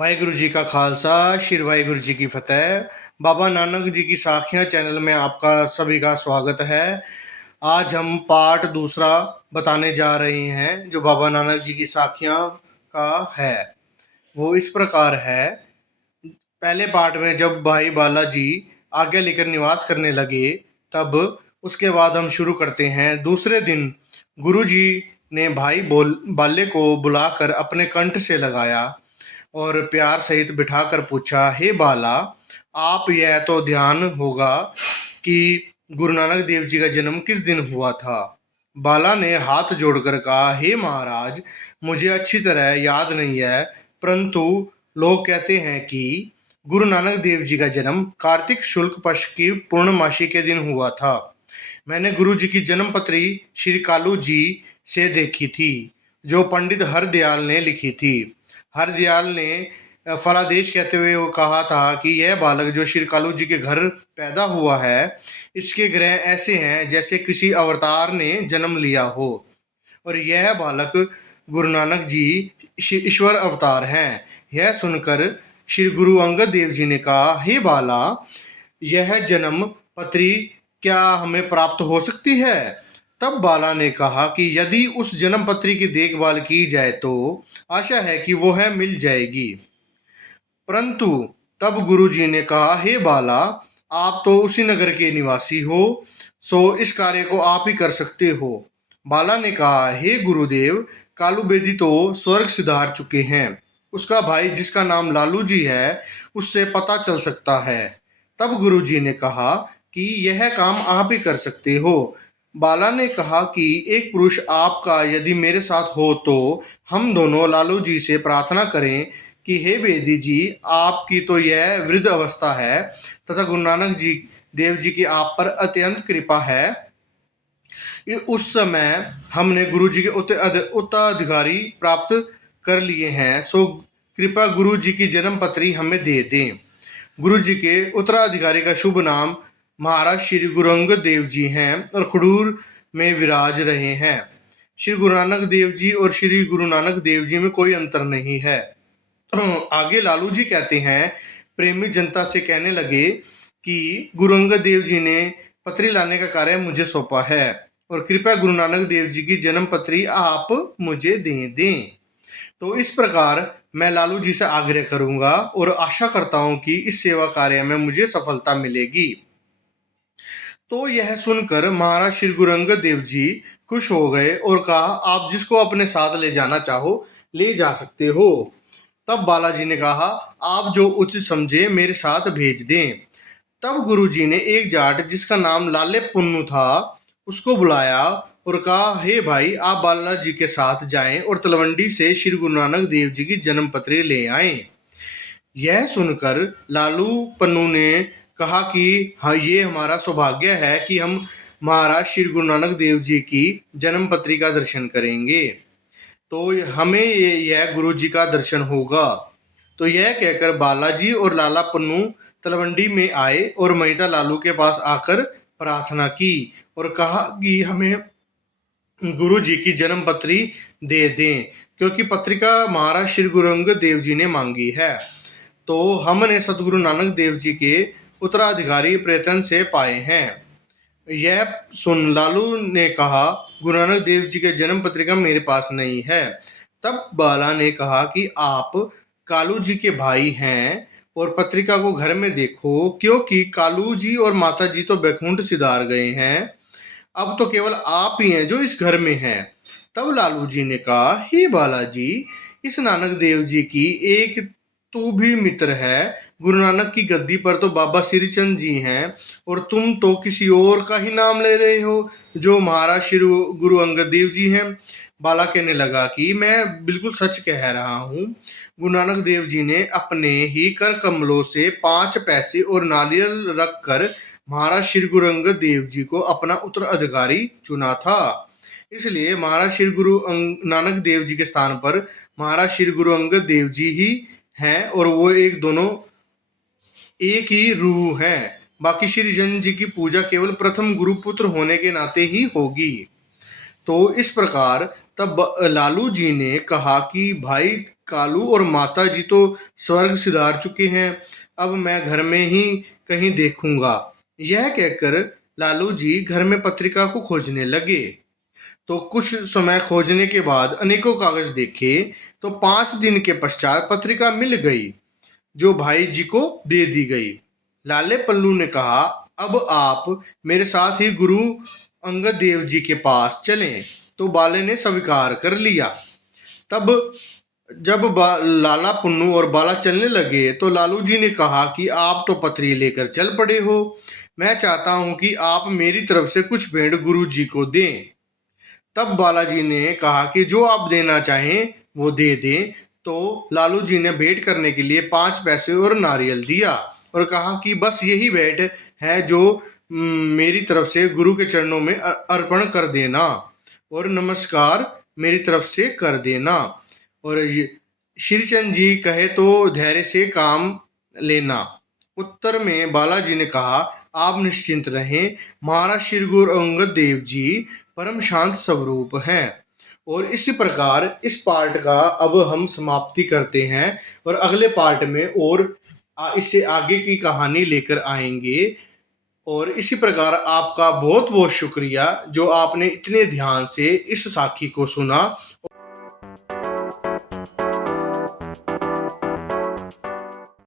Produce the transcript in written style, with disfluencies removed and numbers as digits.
वाहिगुरु जी का खालसा, श्री वाहिगुरु जी की फतेह। बाबा नानक जी की साखियाँ चैनल में आपका सभी का स्वागत है। आज हम पार्ट दूसरा बताने जा रहे हैं जो बाबा नानक जी की साखियाँ का है। वो इस प्रकार है। पहले पार्ट में जब भाई बालाजी आज्ञा लेकर निवास करने लगे, तब उसके बाद हम शुरू करते हैं। दूसरे दिन गुरु जी ने भाई बाले को बुलाकर अपने कंठ से लगाया और प्यार सहित बिठाकर पूछा, हे बाला, आप यह तो ध्यान होगा कि गुरु नानक देव जी का जन्म किस दिन हुआ था। बाला ने हाथ जोड़कर कहा, हे महाराज, मुझे अच्छी तरह याद नहीं है, परंतु लोग कहते हैं कि गुरु नानक देव जी का जन्म कार्तिक शुक्ल पक्ष की पूर्णमासी के दिन हुआ था। मैंने गुरु जी की जन्म पत्री श्री कालू जी से देखी थी, जो पंडित हरदयाल ने लिखी थी। हरदयाल ने फलादेश कहते हुए वो कहा था कि यह बालक जो श्री कालू जी के घर पैदा हुआ है, इसके ग्रह ऐसे हैं जैसे किसी अवतार ने जन्म लिया हो, और यह बालक गुरु नानक जी ईश्वर अवतार हैं। यह सुनकर श्री गुरु अंगद देव जी ने कहा, हे बाला, यह जन्म पत्री क्या हमें प्राप्त हो सकती है? तब बाला ने कहा कि यदि उस जन्म पत्री की देखभाल की जाए तो आशा है कि वो है मिल जाएगी। परंतु तब गुरु जी ने कहा, हे बाला, आप तो उसी नगर के निवासी हो, सो इस कार्य को आप ही कर सकते हो। बाला ने कहा, हे गुरुदेव, कालू बेदी तो स्वर्ग सिधार चुके हैं। उसका भाई जिसका नाम लालू जी है, उससे पता चल सकता है। तब गुरु जी ने कहा कि यह काम आप ही कर सकते हो। बाला ने कहा कि एक पुरुष आपका यदि मेरे साथ हो तो हम दोनों लालू जी से प्रार्थना करें कि हे बेदी जी, आपकी तो यह वृद्ध अवस्था है तथा गुरु नानक जी देव जी की आप पर अत्यंत कृपा है। उस समय हमने गुरु जी के उत्तराधिकारी प्राप्त कर लिए हैं, सो कृपा गुरु जी की जन्म पत्री हमें दे दें। गुरु जी के उत्तराधिकारी का शुभ नाम महाराज श्री गुरु अंगद देव जी हैं और खडूर में विराज रहे हैं। श्री गुरु नानक देव जी और श्री गुरु नानक देव जी में कोई अंतर नहीं है। आगे लालू जी कहते हैं, प्रेमी जनता से कहने लगे कि गुरु अंगद देव जी ने पत्री लाने का कार्य मुझे सौंपा है और कृपया गुरु नानक देव जी की जन्म पत्री आप मुझे दे दें। तो इस प्रकार मैं लालू जी से आग्रह करूंगा और आशा करता हूं कि इस सेवा कार्य में मुझे सफलता मिलेगी। तो यह सुनकर महाराज श्री गुरु अंगद देव जी खुश हो गए और कहा, आप जिसको अपने साथ ले जाना चाहो ले जा सकते हो। तब बालाजी ने कहा, आप जो उचित समझे मेरे साथ भेज दें। तब गुरुजी ने एक जाट जिसका नाम लाले पुन्नू था उसको बुलाया और कहा, हे भाई, आप बालाजी के साथ जाएं और तलवंडी से श्री गुरु नानक देव जी की जन्म पत्री ले आएं। यह सुनकर लालू पन्नू ने कहा कि हाँ, ये हमारा सौभाग्य है कि हम महाराज श्री गुरु नानक देव जी की जन्म पत्री का दर्शन करेंगे, तो हमें यह गुरु जी का दर्शन होगा। तो यह कहकर बालाजी और लाला पन्नू तलवंडी में आए और महिता लालू के पास आकर प्रार्थना की और कहा कि हमें गुरु जी की जन्म पत्री दे दें, क्योंकि पत्रिका महाराज श्री गुरु अंगद देव जी ने मांगी है। तो हमने सदगुरु नानक देव जी के उत्तराधिकारी प्रयत्न से पाए हैं। यह सुन लालू ने कहा, गुरु नानक देव जी के जन्म पत्रिका मेरे पास नहीं है। तब बाला ने कहा कि आप कालू जी के भाई हैं और पत्रिका को घर में देखो, क्योंकि कालू जी और माता जी तो बैकुंठ सिधार गए हैं, अब तो केवल आप ही हैं जो इस घर में हैं। तब लालू जी ने कहा, हे बालाजी, इस नानक देव जी की एक तू भी मित्र है। गुरु नानक की गद्दी पर तो बाबा श्रीचंद जी हैं और तुम तो किसी और का ही नाम ले रहे हो जो महाराज श्री गुरु अंगद देव जी हैं। बाला कहने लगा कि मैं बिल्कुल सच कह रहा हूँ। गुरु नानक देव जी ने अपने ही कर कमलों से 5 पैसे और नारियल रख कर महाराज श्री गुरु अंगद देव जी को अपना उत्तराधिकारी चुना था। इसलिए महाराज श्री गुरु नानक देव जी के स्थान पर महाराज श्री गुरु अंगद देव जी ही हैं और वो दोनों एक ही रूह हैं। बाकी श्री जन जी की पूजा केवल प्रथम गुरु पुत्र होने के नाते ही होगी। तो इस प्रकार तब लालू जी ने कहा कि भाई कालू और माता जी तो स्वर्ग सिधार चुके हैं, अब मैं घर में ही कहीं देखूंगा। यह कहकर लालू जी घर में पत्रिका को खोजने लगे। तो कुछ समय खोजने के बाद अनेकों कागज देखे, तो 5 दिन के पश्चात पत्रिका मिल गई, जो भाई जी को दे दी गई। लाले पल्लू ने कहा, अब आप मेरे साथ ही गुरु अंगद देव जी के पास चलें। तो बाले ने स्वीकार कर लिया। तब जब लाला पुन्नू और बाला चलने लगे तो लालू जी ने कहा कि आप तो पत्री लेकर चल पड़े हो, मैं चाहता हूं कि आप मेरी तरफ से कुछ भेंट गुरु जी को दें। तब बालाजी ने कहा कि जो आप देना चाहें वो दे दें। तो लालू जी ने भेंट करने के लिए 5 पैसे और नारियल दिया और कहा कि बस यही भेंट है जो मेरी तरफ से गुरु के चरणों में अर्पण कर देना और नमस्कार मेरी तरफ से कर देना। और श्रीचंद जी कहे तो धैर्य से काम लेना। उत्तर में बालाजी ने कहा, आप निश्चिंत रहें, महाराज श्री गुरु अंगद देव जी परम शांत स्वरूप हैं। और इसी प्रकार इस पार्ट का अब हम समाप्ति करते हैं और अगले पार्ट में और इससे आगे की कहानी लेकर आएंगे। और इसी प्रकार आपका बहुत बहुत शुक्रिया जो आपने इतने ध्यान से इस साखी को सुना।